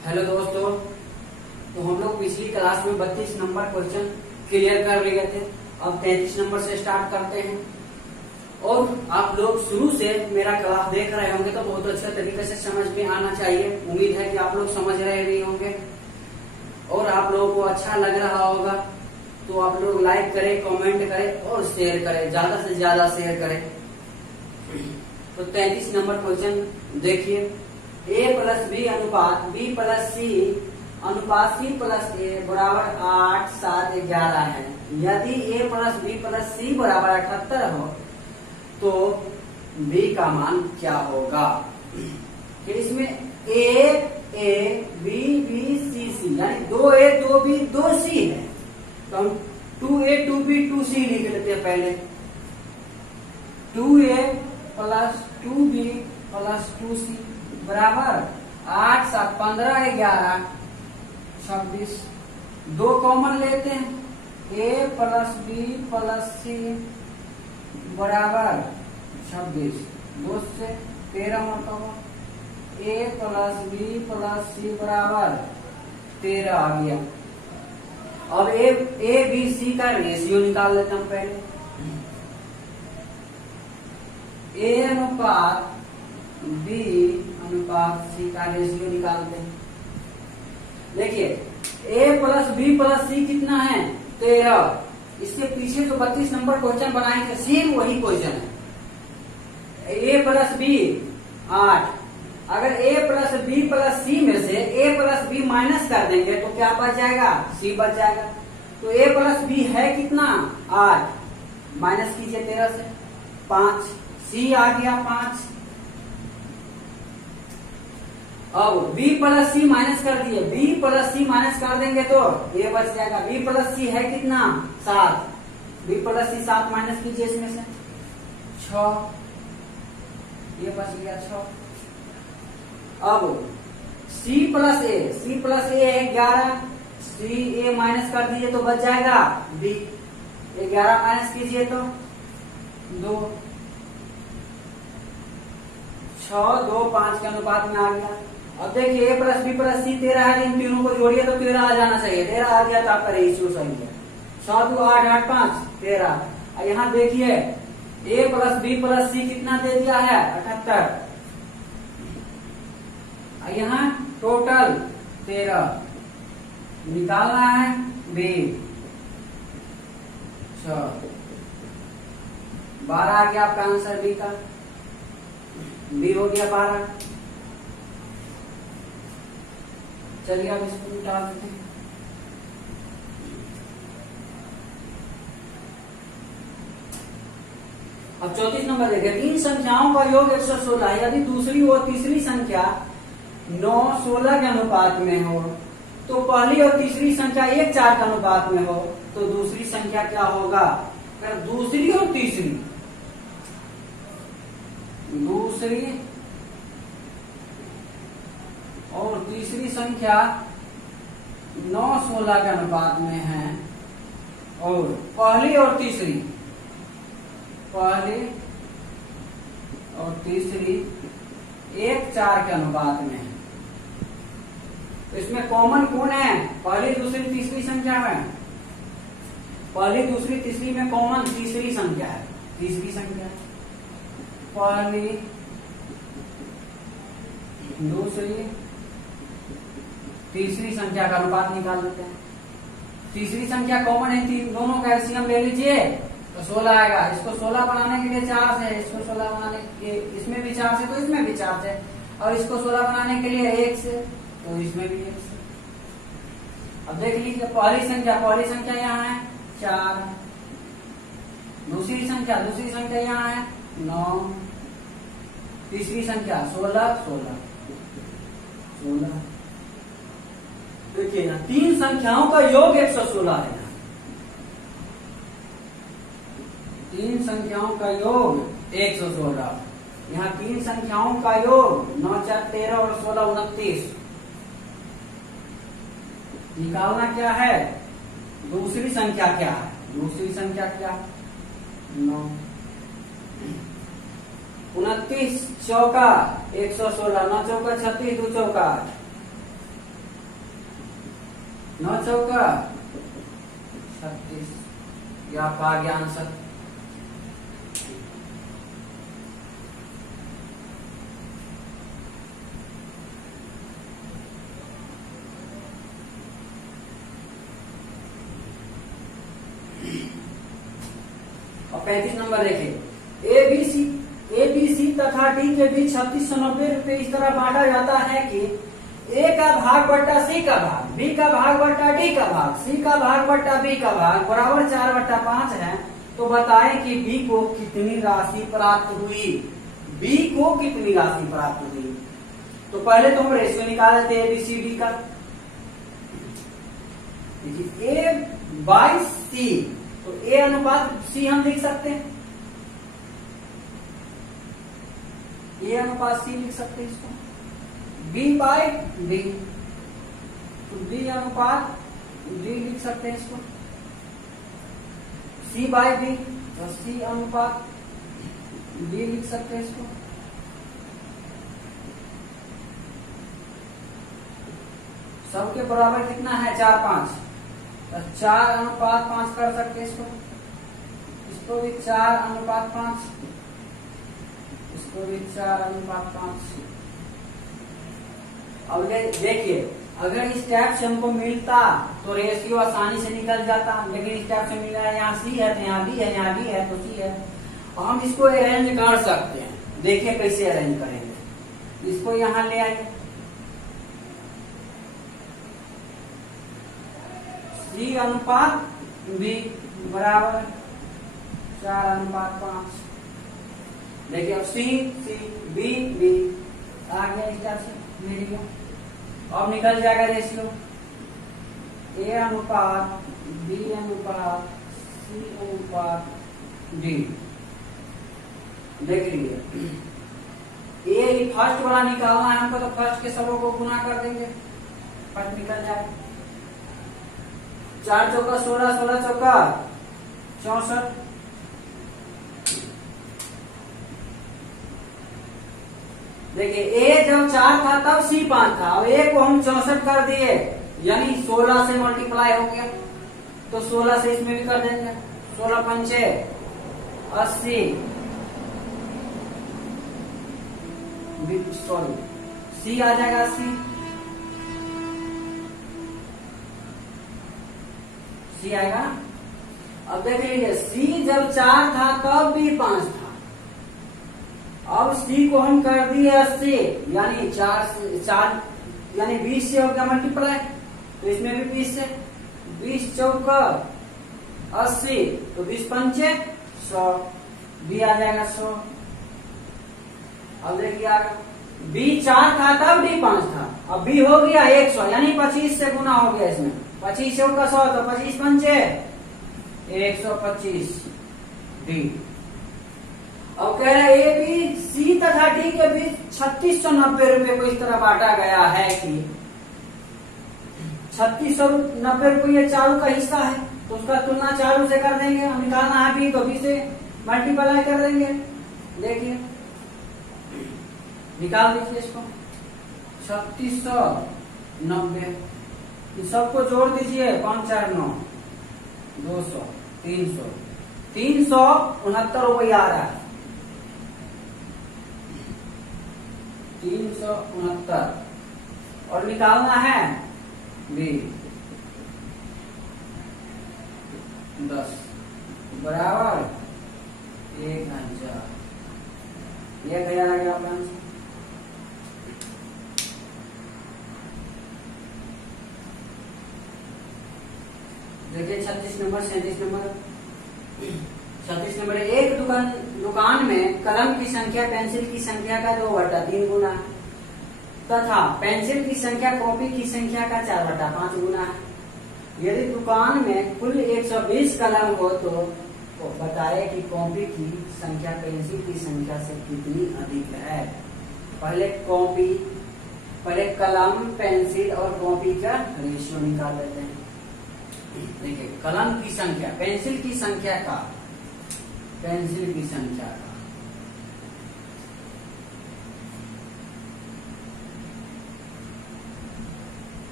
Hello दोस्तों, तो हम लोग पिछली क्लास में 32 नंबर क्वेश्चन क्लियर कर लिए थे। अब 33 नंबर से स्टार्ट करते हैं। और आप लोग शुरू से मेरा क्लास देख रहे होंगे तो बहुत अच्छे तरीके से समझ में आना चाहिए। उम्मीद है कि आप लोग समझ रहे भी होंगे और आप लोगों को अच्छा लग रहा होगा। तो आप लोग लाइक करें, कमेंट करें और शेयर करें, ज्यादा से ज्यादा शेयर करें। तो 33 नंबर क्वेश्चन देखिए। a प्लस बी अनुपात b प्लस सी अनुपात c प्लस a बराबर 8, 7, 11 है। यदि a plus b plus c बराबर 78 हो तो b का मान क्या होगा? फिर इसमें a b b c c यानी 2a 2b 2c है, तो हम 2a 2b 2c लिख लेते हैं। पहले 2a plus 2b plus 2c बराबर 8, 7, 15, 11, 26। 2 कॉमन लेते हैं। a plus b plus c बराबर 26। 2 से 13 होता हो। a plus b plus c बराबर 13 आ गया। अब a b c का रेशियो निकाल लेते हैं पहले। a अनुपात b अनुपात c का रेशियो निकालते हैं। देखिए a plus b plus c कितना है? 13। इसके पीछे जो 32 नंबर क्वेश्चन बनाए थे सेम वही क्वेश्चन है। a plus b 8। अगर a plus b plus c में से a प्लस b माइनस कर देंगे तो क्या बच जाएगा? c बच जाएगा। तो a प्लस b है कितना? 8। माइनस कीजिए 13 से 5, c आ गया 5। अब b प्लस सी माइनस कर दिए। b प्लस सी माइनस कर देंगे तो a बच जाएगा। b प्लस सी है कितना? 7। b प्लस सी 7 माइनस कीजिए इसमें से 6, ये बच गया 6। अब c प्लस a है 11। c a माइनस कर दीजिए तो बच जाएगा b। 11 माइनस कीजिए तो 2, 6, 2, 5 के अनुपात में आ गया। अब देखिए a plus b plus c 13 है, इन तीनों को जोड़िए तो 13 आ जाना चाहिए। 13 आ गया तो आपका रेशियो सही है। 6, 2, 8, 8, 5, 13। यहाँ देखिए a plus b plus c कितना दे दिया है? 78। यहाँ टोटल 13 निकालना है b। 12 आ गया आपका आंसर b का। b हो गया 12। चलिए अब इसको मिटा देते हैं। अब 34 नंबर देखिए। 3 संख्याओं का योग 116। यदि दूसरी और तीसरी संख्या 9, 16 के अनुपात में हो तो पहली और तीसरी संख्या 1, 4 के अनुपात में हो तो दूसरी संख्या क्या होगा? अगर दूसरी और तीसरी संख्या 9, 16 के अनुपात में है और पहली और तीसरी 1, 4 के अनुपात में है, तो इसमें कॉमन कौन है? पहली, दूसरी, तीसरी संख्या में पहली, दूसरी, तीसरी में कॉमन तीसरी संख्या है। तीसरी संख्या पहली, दूसरी, तीसरी संख्या का अनुपात निकाल देते हैं। तीसरी संख्या कॉमन है, दोनों का एलसीएम ले लीजिए तो 16 आएगा। इसको 16 बनाने के लिए 4 से, इसको 16 बनाने के इसमें भी 4 से तो इसमें भी 4 से, और इसको 16 बनाने के लिए 1 से तो इसमें भी 1 से। अब देख लीजिए पहली संख्या यहाँ है 4। दूसरी संख्या यहाँ है 9। तीसरी संख्या 16। देखिए ना, 3 संख्याओं का योग 116 है। 3 संख्याओं का योग 116। यहाँ 3 संख्याओं का योग 9, 4, 13 और 16, 29। निकालना क्या है? दूसरी संख्या क्या है? 9। 29 चौका 116, 9 चौका 36, 2 चौका 8। 9 चौका 36, ये आपका आ गया आंसर। और 35 नंबर देखिए, एबीसी तथा डी के बीच 3690 रुपए इस तरह बांटा जाता है कि ए का भाग बट्टा सी का भाग, बी का भाग बट्टा डी का भाग, सी का भाग बट्टा बी का भाग बराबर 4/5 है। तो बताएं कि बी को कितनी राशि प्राप्त हुई, बी को कितनी राशि प्राप्त हुई। तो पहले तो हम रेशियो निकाल लेते हैं एबीसीडी का। देखिए ए बाई सी, तो ए अनुपात सी हम लिख सकते हैं, ए अनुपात सी लिख सकते हैं इसको। बी बाय डी, तो बी अनुपात डी लिख सकते हैं इसको। सी बाय बी, तो सी अनुपात बी लिख सकते हैं इसको। सबके बराबर कितना है 4 5, तो 4/5 कर सकते हैं इसको भी 4/5, इसको भी 4/5। अब देखिए, अगर इस टाइप से हमको मिलता तो रेशियो आसानी से निकल जाता, लेकिन इस टाइप से मिल रहा है, यहाँ सी है तो यहाँ बी है, यहाँ बी है तो सी है। और हम इसको अरेंज कर सकते हैं, देखिए कैसे अरेंज करेंगे। इसको यहाँ ले आइए, सी अनुपात बी बराबर 4/5। देखिए अब सी बी आ गया, इस टाइप से मिल गया। अब निकल जाएगा रेशियो ए अनुपात बी अनुपात सी अनुपात डी। देख लीजिए, ए फर्स्ट वाला निकालना है हमको, तो फर्स्ट के सबों को गुना कर देंगे, फर्स्ट निकल जाएगा। 4 चौका 16, 16 चौका 64। देखिए ए जब 4 था तब सी 5 था, अब ए को हम 64 कर दिए, यानी 16 से मल्टीप्लाई हो गया, तो 16 से इसमें भी कर देंगे। 16 पंचे 80, सॉरी सी आ जाएगा 80, सी आएगा। अब देख लीजिए, सी जब 4 था तब भी 5 था, अब सी को हम कर दिए 80, यानी 4 यानी 20 से हो गया मल्टीप्लाई, तो इसमें भी 20 से, 20 चौका 80, तो 20 पंचे 100, बी आ जाएगा 100। अब देखिए आगे, बी 4 था तब बी 5 था, अब बी हो गया 100, यानी 25 से गुना हो गया इसमें, 25 चौका 100, तो 25 पंचे 125 डी। अब कह रहा है ए बी सी तथा डी के बीच 3690 रुपए को इस तरह बांटा गया है कि 3690 रुपये चारू का हिस्सा है, तो उसका तुलना चारू से कर देंगे। हम निकालना है बी, तो बी से मल्टीप्लाई कर देंगे। देखिए निकाल दीजिए इसको, 3690, सबको जोड़ दीजिए, 5 4 9 200 300 369 रुपये आ रहा है, 369। और निकालना है बी 10 बराबर 1000 आ गया अपना। देखिए 36 नंबर 37 नंबर 36 नंबर, एक दुकान में कलम की संख्या पेंसिल की संख्या का 2/3 गुना है, तथा पेंसिल की संख्या कॉपी की संख्या का 4/5 गुना है। यदि दुकान में कुल 120 कलम हो तो बताए कि कॉपी की संख्या पेंसिल की संख्या से कितनी अधिक है। पहले कलम पेंसिल और कॉपी का रेशियो निकाल लेते हैं। देखिए कलम की संख्या पेंसिल की संख्या का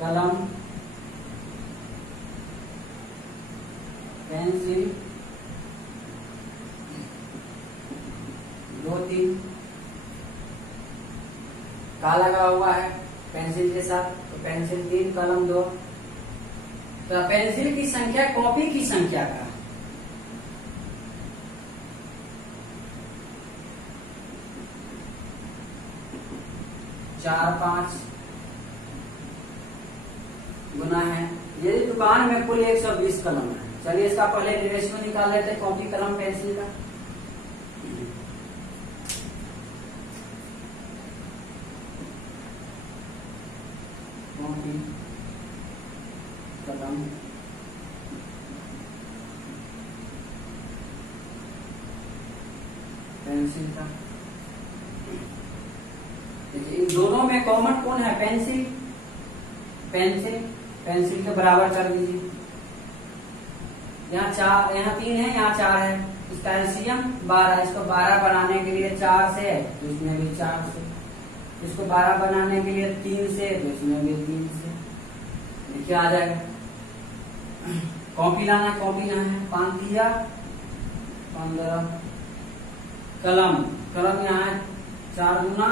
कलम, पेंसिल, 2-3 का लगा हुआ है पेंसिल के साथ, तो पेंसिल 3, कलम 2। तो पेंसिल की संख्या कॉपी की संख्या का 4-5 गुना है। ये दुकान में कुल 120 कलम है। चलिए इसका पहले रेशियो निकाल लेते हैं कॉपी, कलम, पेंसिल का। कॉपी, कलम, पेंसिल का। इन दोनों में कॉमन कौन है? पेंसिल। पेंसिल पेंसिल के बराबर कर दीजिए। यहाँ 4, यहाँ 3 है, यहाँ 4 है। इसका एलसीएम 12। इसको 12 बनाने के लिए 4 से, तो इसमें भी 4 से। इसको 12 बनाने के लिए 3 से, तो इसमें भी 3 से। देखिए आ जाएगा। कॉपी लाना, कॉपी लाना है। 5 दिया 15। कलम, कलम यहाँ है 4 गुना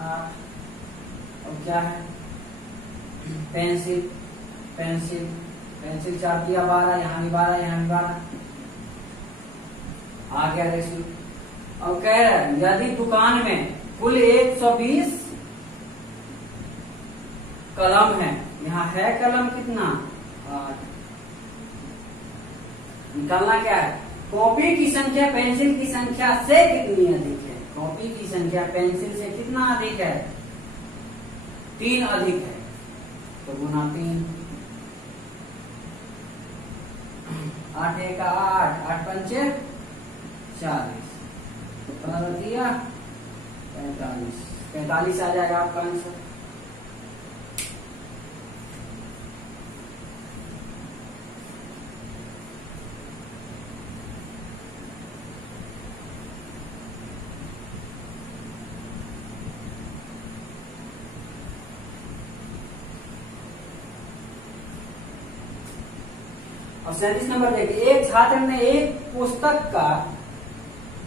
8। और क्या है? पेंसिल, पेंसिल, पेंसिल 4 दिया 12, यहाँ भी 12, यहाँ भी 12। आ गया रेशियो। अब कह रहे हैं यदि दुकान में कुल 120 कलम है, यहाँ है कलम कितना? 8। निकालना क्या है? कॉपी की संख्या पेंसिल की संख्या से कितनी अधिक है? कॉपी की संख्या पेंसिल से कितना अधिक है? 3 अधिक है, तो गुना 3। 8 1 8, 8 5 40, 15 दिया 45। 45 आ जाएगा आपका आंसर। अब 37 नंबर देखिए। एक छात्र ने एक पुस्तक का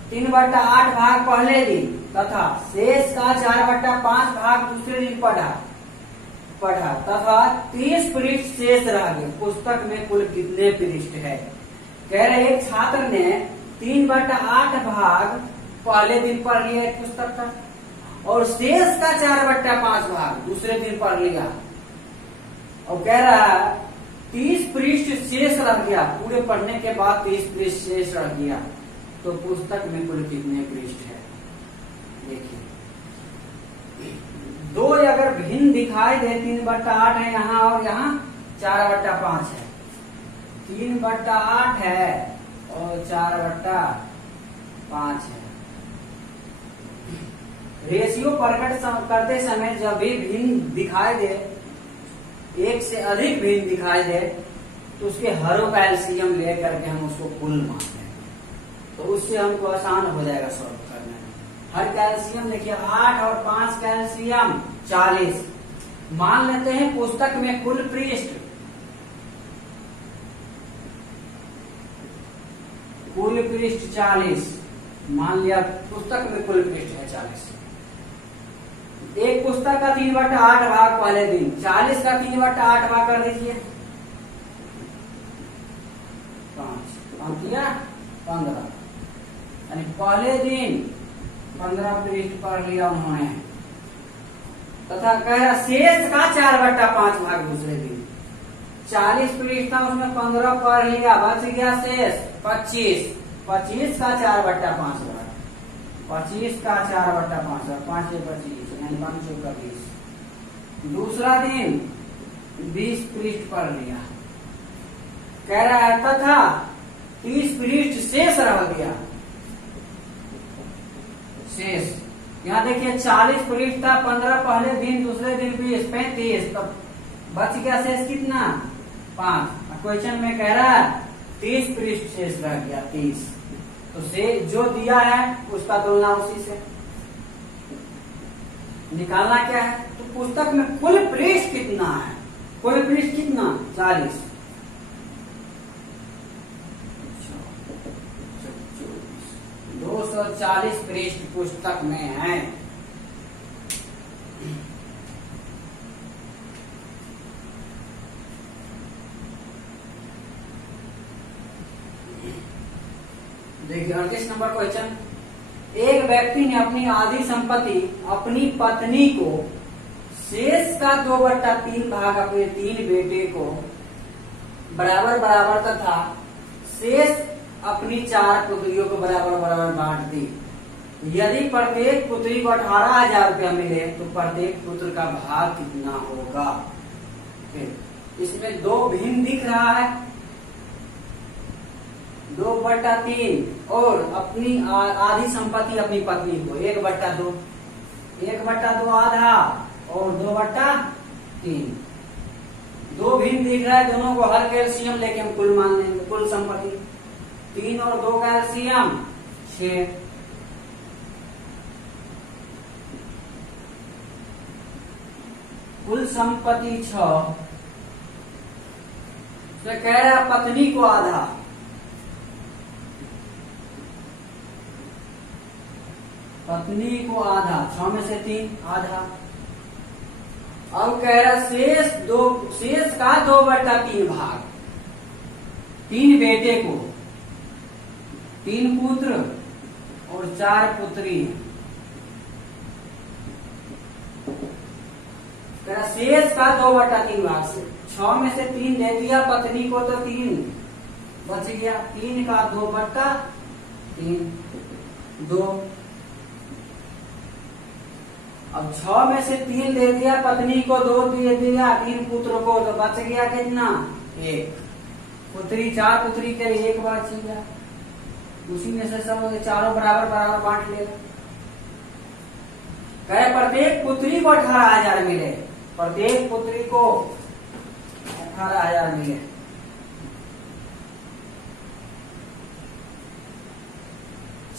3/8 भाग पहले दिन तथा शेष का 4/5 भाग दूसरे दिन पढ़ा तथा 30 पृष्ठ शेष रह गए। पुस्तक में कुल कितने पृष्ठ है? कह रहे एक छात्र ने 3/8 भाग पहले दिन पढ़ लिया एक पुस्तक का, और शेष का 4/5 भाग दूसरे दिन पढ़ लिया, और कह रहा है 30 पृष्ठ शेष रह गया। पूरे पढ़ने के बाद 30 पृष्ठ शेष रह गया, तो पुस्तक में कुल कितने पृष्ठ है? देखिए, 2 अगर भिन्न दिखाई दे, 3/8 है यहाँ और यहाँ 4/5 है। 3/8 है और 4/5 है। रेशियो प्रकट करते समय जब भी भिन्न दिखाई दे, एक से अधिक भिन्न दिखाई दे, तो उसके हरों का एलसीएम लेकर के हम उसको कुल मानते हैं, तो उससे हमको आसान हो जाएगा सॉल्व करने में। हर का एलसीएम देखिए 8 और 5 का एलसीएम 40। मान लेते हैं पुस्तक में कुल पृष्ठ, कुल पृष्ठ 40। मान लिया पुस्तक में कुल पृष्ठ है 40। एक पुस्तक का 3/8 भाग पहले दिन, 40 का 3/8 भाग कर दीजिए 5 दिया 15, यानी पहले दिन 15 पृष्ठ पढ़ लिया उन्होंने, तथा कह रहा शेष का 4/5 भाग दूसरे दिन। 40 पृष्ठ था, उसमें 15 पढ़ लिया, बच गया शेष 25। 25 का 4/5 भाग, 25 का 4/5, 5 से 25 यानी 500 का 20। दूसरा दिन 20 पृष्ठ पढ़ लिया, कह रहा है तथा 30 पृष्ठ शेष रह गया। शेष यहाँ देखिए 40 पृष्ठ था, 15 पहले दिन, दूसरे दिन 20, 35, तब बच गया शेष कितना? 5। क्वेश्चन में कह रहा है 30 पृष्ठ शेष रह गया 30, तो से जो दिया है उसका तुलना उसी से। निकालना क्या है? तो पुस्तक में कुल पृष्ठ कितना है? कुल पृष्ठ कितना? 40। 240 पृष्ठ पुस्तक में है। देखिए 38 नंबर क्वेश्चन। एक व्यक्ति ने अपनी आधी संपत्ति अपनी पत्नी को शेष का 2/3 भाग अपने 3 बेटे को बराबर बराबर तथा शेष अपनी 4 पुत्रियों को बराबर बराबर बांट दी। यदि प्रत्येक पुत्री को 18,000 रुपया मिले तो प्रत्येक पुत्र का भाग कितना होगा? इसमें 2 भिन्न दिख रहा है, 2/3 और अपनी आधी संपत्ति अपनी पत्नी को 1/2, 1/2 आधा और 2/3। 2 भिन्न दिख रहा है, दोनों को हर कैल्शियम लेके हम कुल मान लेंगे। कुल संपत्ति 3 और 2 कैल्शियम 6। कुल संपत्ति 6। तो कह रहा है पत्नी को आधा, पत्नी को आधा, 6 में से 3 आधा। अब कह रहा शेष का 2/3 भाग 3 बेटे को, 3 पुत्र और 4 पुत्री। शेष का 2/3 भाग से 6 में से 3 दे दिया पत्नी को तो 3 बच गया। 3 का 2/3 2। अब 6 में से 3 दे दिया पत्नी को, 2 दे दिया 3 पुत्र को, तो बच गया कितना? 1 पुत्री। 4 पुत्री के 1 बच गया। उसी में से सब चारों बराबर बराबर बांट लेगा। कहे प्रत्येक पुत्री को 18,000 मिले, प्रत्येक पुत्री को 18,000 मिले।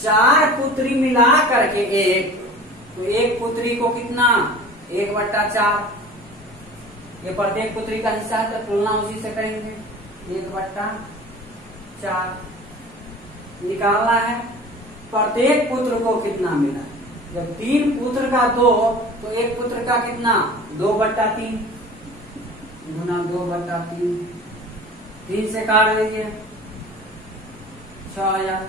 चार पुत्री मिला करके 1, तो 1 पुत्री को कितना? 1/4। ये प्रत्येक पुत्री का हिस्सा है तो तुलना उसी से करेंगे। 1/4 निकालना है। प्रत्येक पुत्र को कितना मिला? जब 3 पुत्र का 2 तो 1 पुत्र का कितना? 2/3 गुना 2/3। 3 से काट दीजिए 6,000।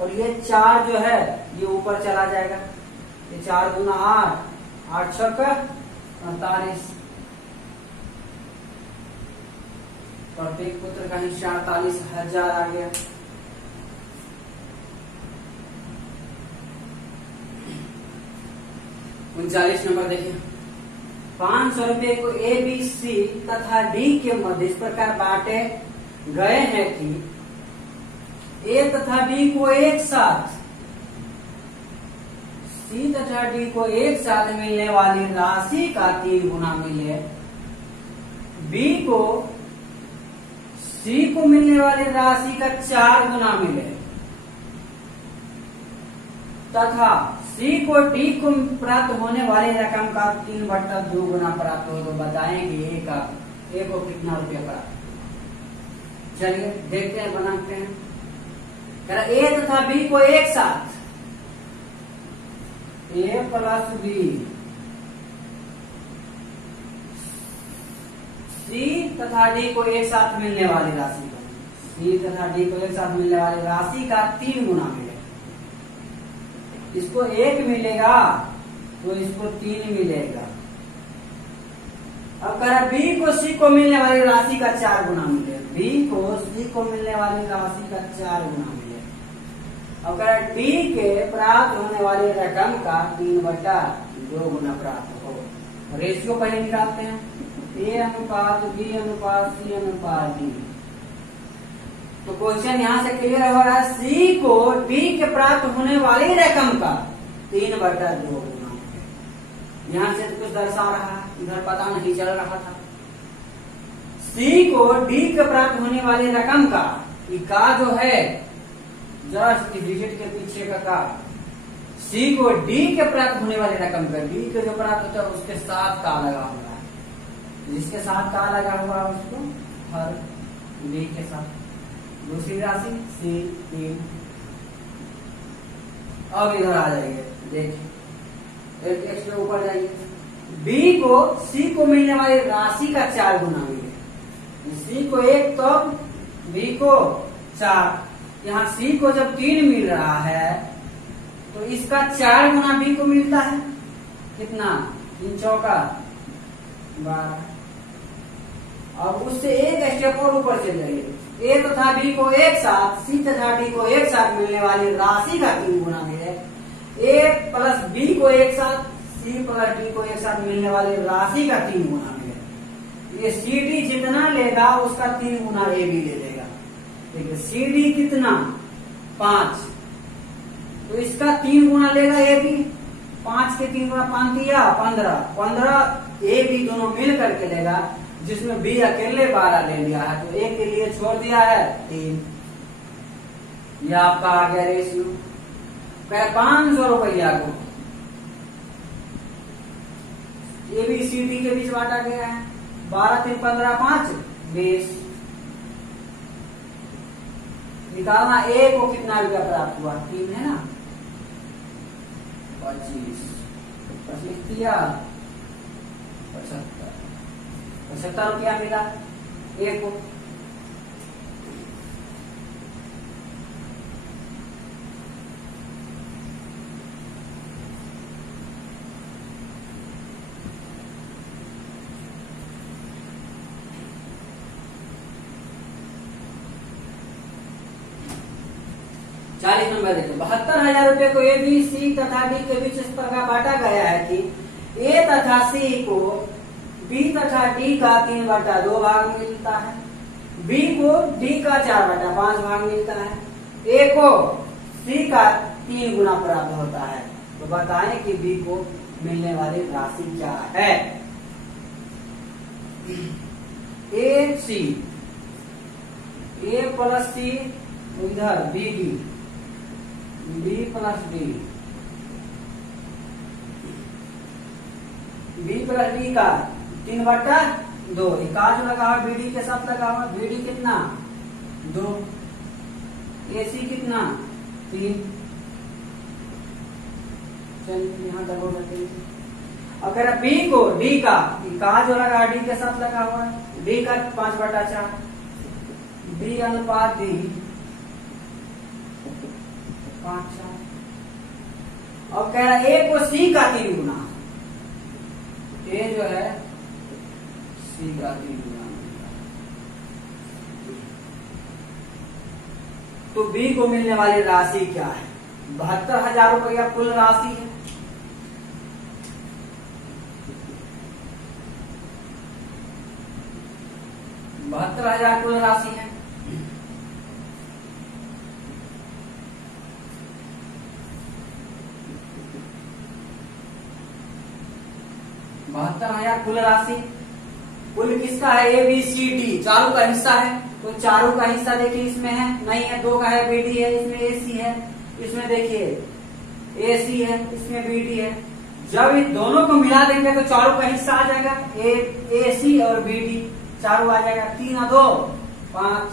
और ये 4 जो है ये ऊपर चला जाएगा। ये 4 गुना 8, 8 6 48। प्रत्येक पुत्र का हिस्सा 48,000 आ गया। उनचालीस नंबर देखिए। 500 रुपए को ए, बी, सी तथा डी के मध्य इस प्रकार बांटे गए हैं कि ए तथा डी को एक साथ, सी तथा डी को एक साथ मिलने वाली राशि का 3 गुना मिले, बी को सी को मिलने वाली राशि का 4 गुना मिले तथा सी को डी को प्राप्त होने वाली रकम का 3/2 गुना प्राप्त हो, तो बताएंगे ए को कितना रुपया प्राप्त। चलिए देखते हैं, बनाते हैं। ए तथा बी को एक साथ, ए प्लस बी, सी तथा डी को एक साथ मिलने वाली राशि का, सी तथा डी को एक साथ मिलने वाली राशि का 3 गुना मिलेगा। इसको 1 मिलेगा तो इसको 3 मिलेगा। अब कह रहा बी को सी को मिलने वाली राशि का 4 गुना मिलेगा, बी को सी को मिलने वाली राशि का 4 गुना मिलेगा। अब कह रहा डी के प्राप्त होने वाली रकम का 3/2 गुना प्राप्त हो। रेशियो पहले निकालते हैं, ए अनुपात बी अनुपात सी अनुपात डी। तो क्वेश्चन यहाँ से क्लियर हो रहा है, सी को डी के प्राप्त होने वाली रकम का 3/2 गुना। यहाँ से तो कुछ दर्शा रहा है, इधर पता नहीं चल रहा था। सी को डी के प्राप्त होने वाली रकम का जो है जस्ट डिजिट के पीछे का सी को डी के प्राप्त होने वाली रकम का डी के जो प्राप्त होता है उसके साथ का लगा हुआ है, जिसके साथ का लगा हुआ है उसको हर डी के साथ। दूसरी राशि सी 3। अब इधर आ जाइए, देखिए एक एक्स्ट्रा ऊपर जाइए, बी को सी को मिलने वाली राशि का 4 गुना मिले। सी को 1 तो बी को 4। यहाँ सी को जब 3 मिल रहा है तो इसका 4 गुना बी को मिलता है। कितना? 3 चौका 12। अब उससे एक स्टेप और ऊपर चल जाइए, ए तथा बी को एक साथ, सी तथा डी को एक साथ मिलने वाली राशि का 3 गुना मिले। ए प्लस बी को एक साथ, सी प्लस डी को एक साथ मिलने वाली राशि का 3 गुना मिले। ये सी डी जितना लेगा उसका 3 गुना ए बी ले लेगा। देखिए सी डी कितना? 5, तो इसका 3 गुना लेगा ए बी। 5 के 3 गुना 5 दिया 15, 15 ए बी दोनों मिल करके लेगा, जिसमें बी अकेले 12 ले लिया है, तो एक के लिए छोड़ दिया है 3। यह आपका आ गया रेशियो। कह 500 रुपया को ए बी सी डी के बीच बांटा गया है। 12 3 15 5 20। निकालना ए को कितना रुपया प्राप्त हुआ? 3 है ना, 25 दिया 75। 75 रुपया मिला ए को। चालीस नंबर देखो, 72,000 रुपये को ए बी सी तथा डी के बीच इस प्रकार बांटा गया है कि ए तथा सी को बी तथा डी का 3/2 भाग मिलता है, बी को डी का 4/5 भाग मिलता है, ए को सी का 3 गुना प्राप्त होता है। तो बताएं कि बी को मिलने वाली राशि क्या है? ए सी, ए प्लस सी इधर B D, B plus D, B plus D का 3/2। एकाज लगा हुआ बीडी के साथ लगा हुआ, बीडी कितना? 2। एसी कितना? 3। चलिए यहाँ डबल रखेंगे। अगर बी को डी का एकाज लगा डी के साथ लगा हुआ है, डी का 5/4, डी अनुपात डी 5/4। और कह रहा ए को सी का 3 गुना, ए जो है सी का 3 गुना। तो बी को मिलने वाली राशि क्या है? 72,000 रुपया कुल राशि है। $72,000 कुल राशि है। $72,000 कुल राशि। कुल किसका है? ए बी सी डी चारों का हिस्सा है। तो चारों का हिस्सा देखिए इसमें है, नहीं है, 2 का है, बी डी है, इसमें ए सी है, इसमें देखिए ए सी है, इसमें बी डी है। जब इन दोनों को मिला देंगे तो चारों का हिस्सा आ जाएगा, ए सी और बी डी चारों आ जाएगा। 3 और 2 5।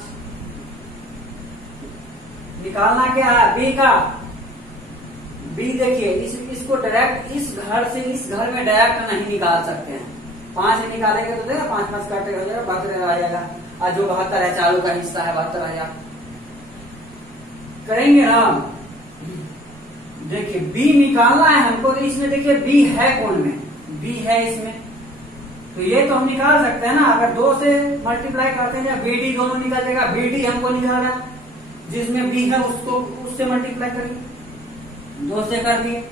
निकालना क्या है? बी का। बी देखिए इसको डायरेक्ट इस घर से इस घर में डायरेक्ट नहीं निकाल सकते हैं। 5 निकालेंगे तो देखा 5 5 काटे हो जाएगा, 72 आ जाएगा। और जो 72 है चारों का हिस्सा है, 72,000 करेंगे हम। देखिए बी निकालना है हमको, तो इसमें देखिए बी है कौन में? बी है इसमें, तो ये तो हम निकाल सकते हैं ना। अगर 2 से मल्टीप्लाई करते हैं या बी डी दोनों निकल जाएगा। बी डी हमको निकालना, जिसमें बी है उसको उससे मल्टीप्लाई करिए, 2 से कर दिए।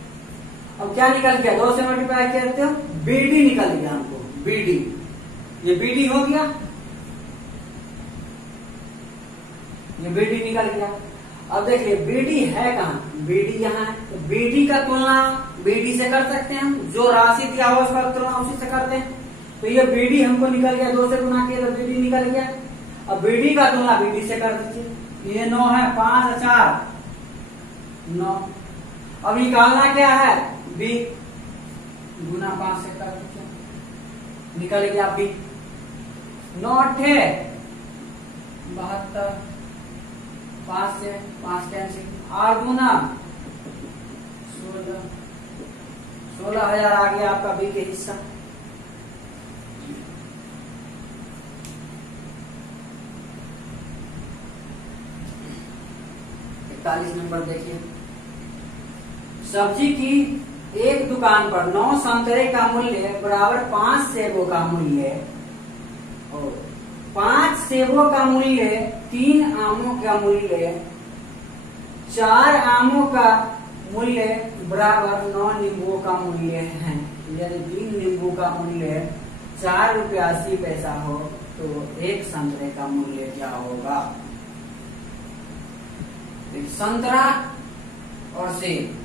अब क्या निकल गया? 2 से मल्टीप्लाई करते हो बी डी निकल गया हमको, बी डी। ये बी डी हो गया, ये बी डी निकल गया। अब देखिए बी डी है कहाँ? बी डी यहाँ है, तो बी डी का तुलना बी डी से कर सकते हैं हम। जो राशि दिया हो उसका तुलना उसी से करते हैं। तो ये बी डी हमको निकल गया, 2 से गुना किया तो बी डी निकल गया। अब बी डी का तुलना बी डी से कर दीजिए। ये 9 है, 5 और 4 9। अब निकालना क्या है, बी गुना 5 से कर दीजिए, निकल गया बी। 9 है 72, 5 से 5 कैंसिल, 8 गुना 16, 16,000 आ गया आपका बी के हिस्सा। नंबर देखिए, सब्जी की एक दुकान पर 9 संतरे का मूल्य बराबर 5 सेबों का मूल्य और 5 सेबों का मूल्य, 3 आमों का मूल्य, 4 आमों का मूल्य बराबर 9 नींबुओं का मूल्य है। यदि 3 नींबू का मूल्य 4 रुपया 80 पैसा हो तो एक संतरे का मूल्य क्या होगा। संतरा और सेब,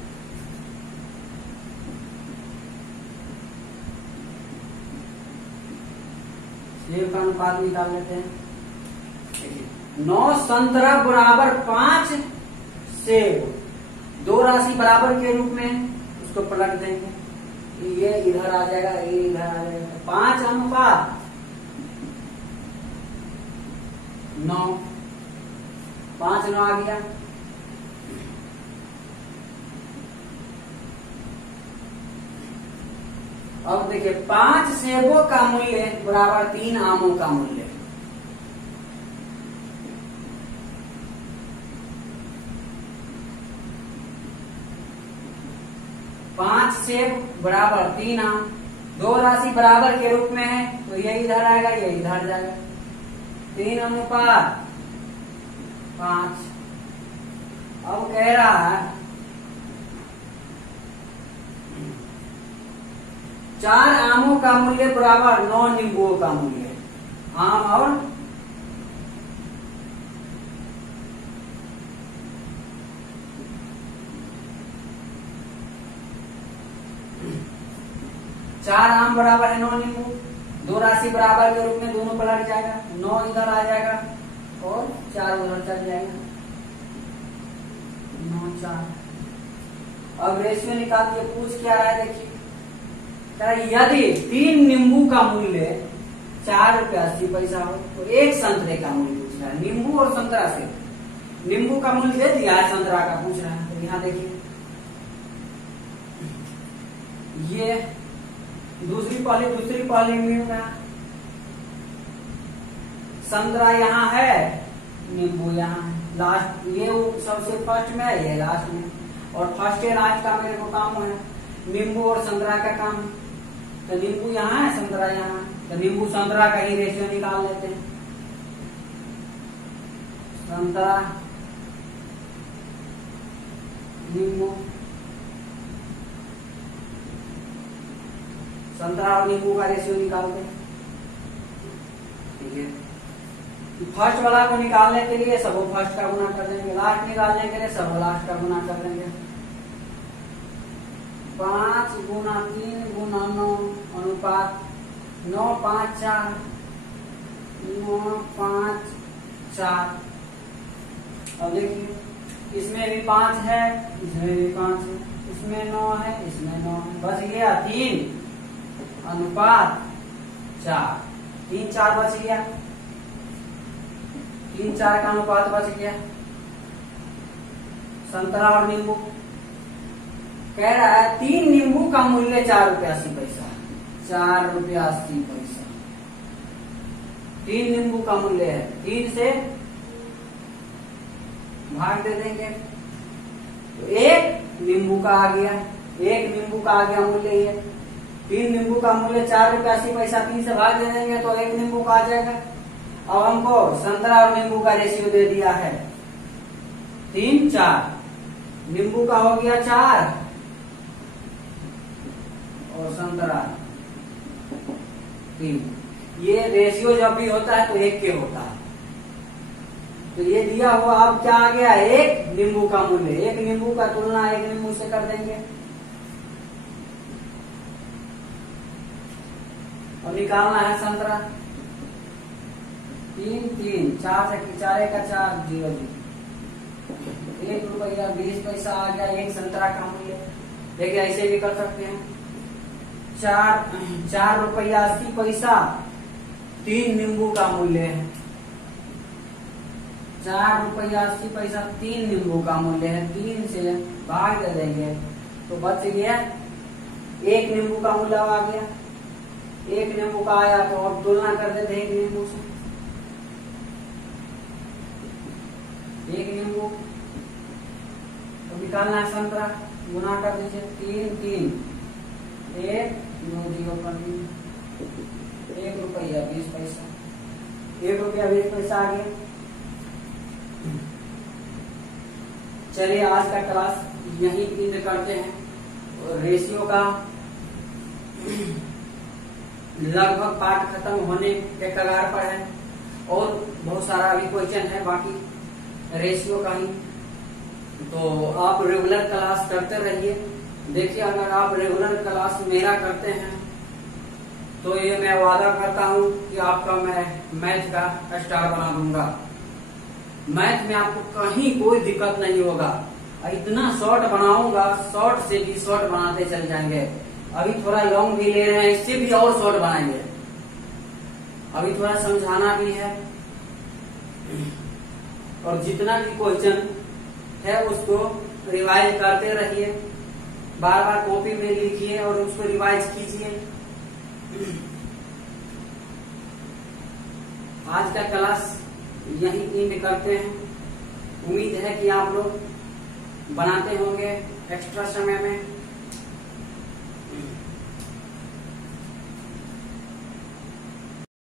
सेब का अनुपात निकाल लेते हैं। देखिए 9 संतरा बराबर 5 सेब, दो राशि बराबर के रूप में उसको पलट देंगे, ये इधर आ जाएगा, ये इधर आ जाएगा, 5 अनुपात 9, 5 9 आ गया। अब देखिए 5 सेबों का मूल्य बराबर 3 आमों का मूल्य, पांच सेब बराबर 3 आम, दो राशि बराबर के रूप में है तो ये इधर आएगा, ये इधर जाएगा, 3 अनुपात 5। अब कह रहा है 4 आमों का मूल्य बराबर 9 नींबुओं का मूल्य, आम और 4 आम बराबर है 9 नींबू, दो राशि बराबर के रूप में दोनों पलट जाएगा, 9 इधर आ जाएगा और 4 उधर चल जाएगा, 9 4। अब रेशियो निकाल के पूछ क्या रहा है, देखिए यदि 3 नींबू का मूल्य 4 रुपया 80 पैसा हो तो एक संतरे का मूल्य पूछ रहा है। नींबू और संतरा से, नींबू का मूल्य दे दिया है, संतरा का पूछ रहा है। तो यहाँ देखिए ये दूसरी पहली मिल रहा है, संतरा यहाँ है, नींबू यहाँ है, लास्ट ये सबसे फर्स्ट में है, ये लास्ट में, और फर्स्ट या लास्ट का मेरे को काम है, नींबू और संतरा का काम है। तो नींबू यहाँ है, संतरा यहाँ है, तो नींबू संतरा का ही रेशियो निकाल लेते हैं। संतरा नींबू, संतरा और नींबू का रेशियो निकालते हैं। ठीक है, फर्स्ट वाला को निकालने के लिए सब फर्स्ट का गुना कर देंगे, लास्ट निकालने के लिए सब लास्ट का गुना कर देंगे। 5 गुना 3 गुना 9 अनुपात 9 5 4, 9 5 4। अब देखिए इसमें भी 5 है, इसमें भी 5 है, इसमें 9 है, इसमें 9 है, बच गया 3 अनुपात 4, 3 4 बच गया, 3 4 का अनुपात बच गया। संतरा और नींबू कह रहा है 3 नींबू का मूल्य 4 रुपया 80 पैसा, 4 रुपया 80 पैसा 3 नींबू का मूल्य है, 3 से भाग दे देंगे तो 1 नींबू का आ गया, 1 नींबू का आ गया मूल्य ये, 3 नींबू का मूल्य 4 रुपया 80 पैसा, 3 से भाग दे देंगे तो 1 नींबू का आ जाएगा। अब हमको संतरा और नींबू का रेशियो दे दिया है 3 4, नींबू का हो गया 4 और संतरा 3। ये रेशियो जब भी होता है तो 1 के होता है, तो ये दिया हुआ अब क्या आ गया, 1 नींबू का मूल्य, 1 नींबू का तुलना 1 नींबू से कर देंगे और निकालना है संतरा। 3 3 4 का 4 0 0, ₹1.20 आ गया एक संतरा का मूल्य। देखिए ऐसे भी कर सकते हैं, ₹4.80 3 नींबू का मूल्य है। ₹4.80 3 नींबू का मूल्य है। 3 से भाग दे देंगे तो बच गया 1 नींबू का मूल्य आ गया। 1 नींबू का आया तो अब तुलना कर देते हैं 1 नींबू से। 1 नींबू तो निकालना है संतरा, गुना कर दीजिए 3 1 2 0 कर दीजिए ₹1.20 ₹1.20 आ गया। चलिए आज का क्लास यहीं एंड करते हैं। रेशियो का लगभग पाठ खत्म होने के कगार पर है और बहुत सारा अभी क्वेश्चन है बाकी रेशियो का ही। तो आप रेगुलर क्लास करते रहिए। देखिए अगर आप रेगुलर क्लास मेरा करते हैं तो ये मैं वादा करता हूँ कि आपका मैं मैथ का स्टार बना दूंगा। मैथ में आपको कहीं कोई दिक्कत नहीं होगा। इतना शॉर्ट बनाऊंगा, शॉर्ट से भी शॉर्ट बनाते चल जाएंगे। अभी थोड़ा लॉन्ग भी ले रहे हैं, इससे भी और शॉर्ट बनाएंगे। अभी थोड़ा समझाना भी है और जितना भी क्वेश्चन है उसको रिवाइज करते रहिए। बार बार कॉपी में लिखिए और उसको रिवाइज कीजिए। आज का क्लास यही एंड करते हैं। उम्मीद है कि आप लोग बनाते होंगे एक्स्ट्रा समय में।